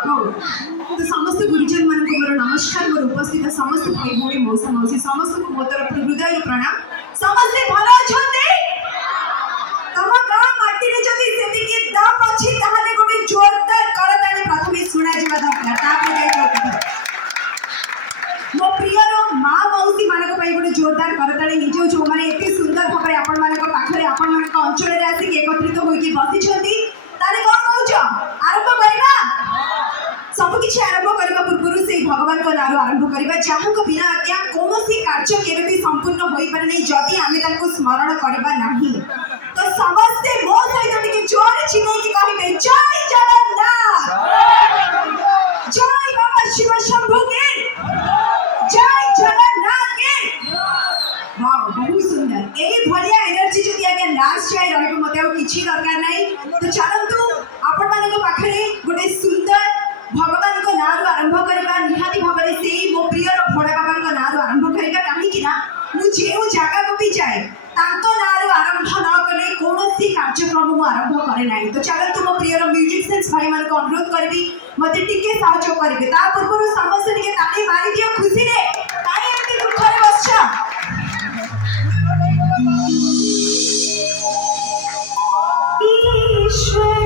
तो समस्त गुरुजन मन को मोर नमस्कार मोर उपस्थित समस्त भाई भौणी मौसा मौसी समस्त को मोर तरफ हृदय प्रणाम समस्त भलो अछते तम गाँ माटी रे जदी सेति के दम अछि ताहाले गोटे जोरदार करताली प्रथमे सुना जिबा दरकार तापर जाई मो प्रियर माँ मौसी मानक पई गोटे जोरदार करताली निजो जो माने एते सुंदर भाबरे आपण मानक पाखरे आपण मानक अंचल रे आसी एकत्रित होई बसी छथि ताले कोन कहउछ आरंभ करिबा सब किसी आरंभ करने पूर्व से भगवान को नाम आरंभ करवा जहाँ को बिना आज्ञा कौन कार्य केवे भी संपूर्ण हो पारे नहीं जदि आम स्मरण करवा नहीं तो समस्ते मो सहित टिके जोर चिल्लाई की कहिबे जय जगन्नाथ जय बाबा शिव शंभु के जय जगन्नाथ के वाह बहुत सुंदर ए भलिया एनर्जी जदि आगे लास्ट जाय रहबो मते आ किछि दरकार नाही तो चलंतु आपण मानक पाखरे गोटे सुंदर भगवान को नाम आरंभ करबा निहाती भाबरे से मो प्रियर भोड़ा बाबा को नाम आरंभ करबा काहे कि ना मु जेउ जागा को भी जाए तांको नाम आरंभ न कले कोनोसी कार्यक्रम मु आरंभ करे नाही तो चलो तुम प्रियर म्यूजिक सेंस भाई मान को अनुरोध करबी मते टिके सहयोग करबे ता पूर्व समस्त टिके ताली मारी दियो खुशी रे काहे एते दुख रे बसछा ईश्वर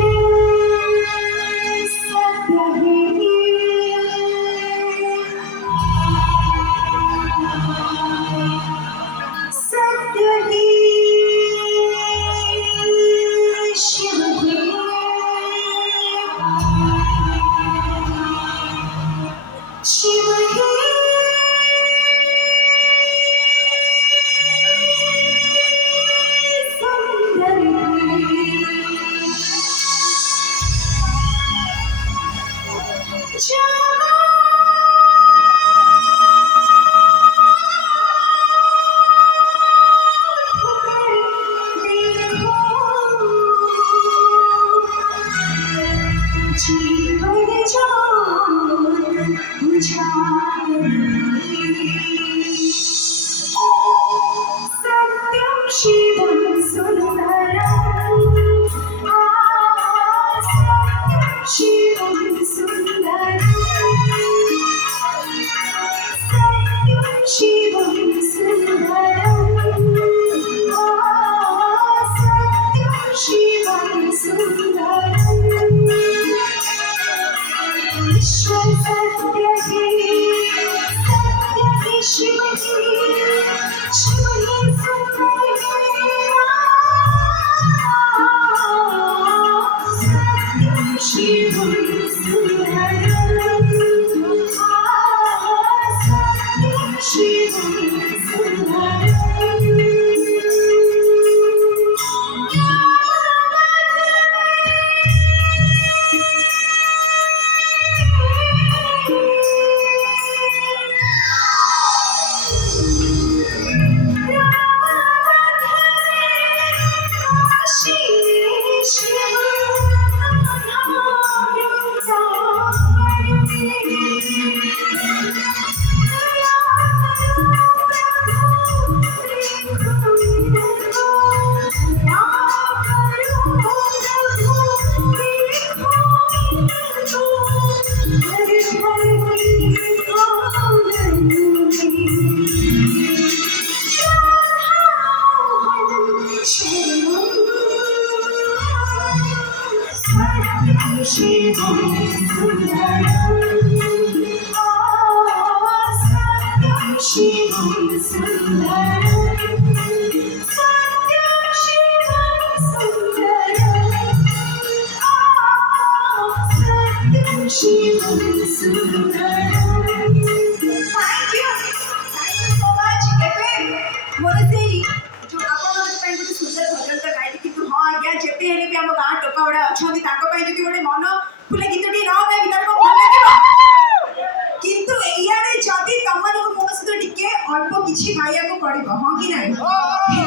अल्प किसी खाया को पड़ेगा हाँ कि नहीं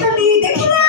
तो देखना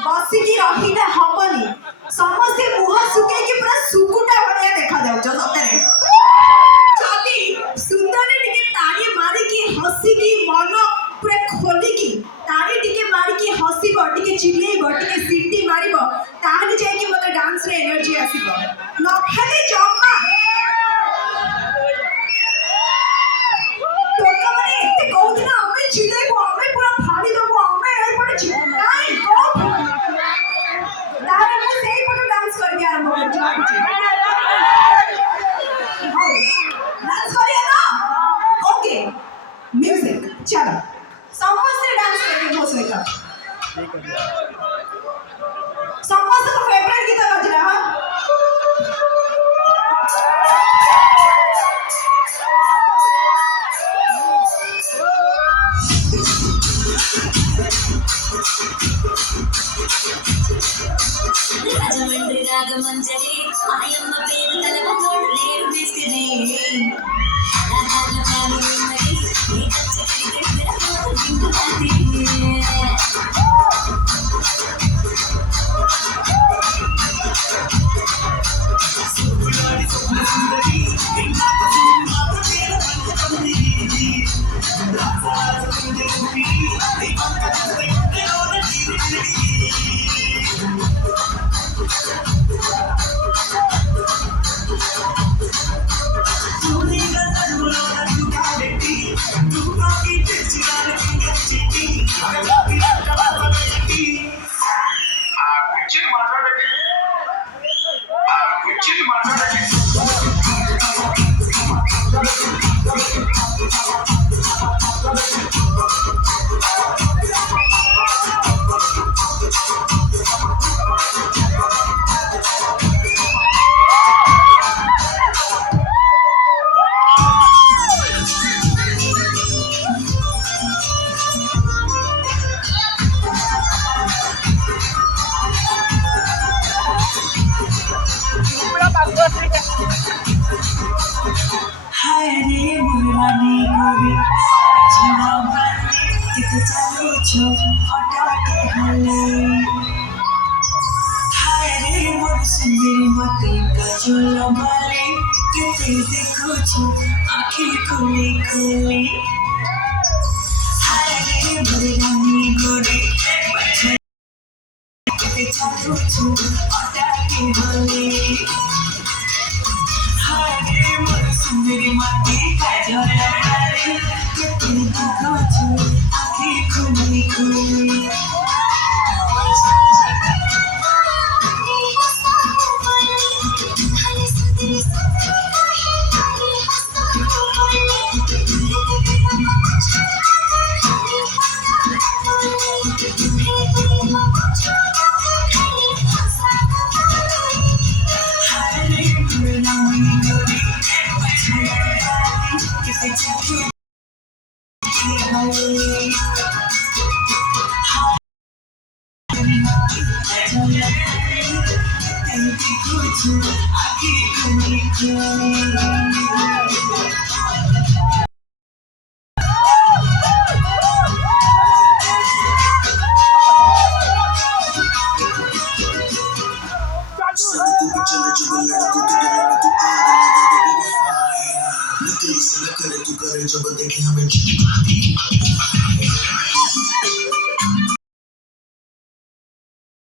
बसिकी रहीले हबनी समस्त मुह सुकेकी पूरा सुकुटा भलिया देखा जाउछ सतरे जदी सुंदर टिके ताली मारी की हसी की मन पूरा खोली की ताली टिके मारी की हसी टिके चिल्ले टिके सीटी मारिबो ताहले जाय की मते डांस रे एनर्जी आसीबो न खाली जम्मा टोका माने एते कहउना हमें चिल्लेबो हमें पूरा फाड़ी देबो हमें एई पड़े छी नाइ गो ताहले मु सेई पटो डांस करबी आरंभ करछि डांस करिए ना ओके म्यूजिक चलो समस्त डांस करिए हो सकेगा समस्त को फेवरेट गीत बज रहा है రాజమండ్రి రాగమంజరి ఆయమ్మ పేరు తలవతోడు లేరు విసిరి రాగాల ఫ్యామిలీ మరి ఈ కచ్చకి దగ్గర పోతుంది आखिर खुली खुली हाय रे बुरानी गोरी के चालू छु अटा के होली हाय रे मोर सुंदरी माटी काजल रे के देखो छु आखिर खुली खुली जब देखे हमें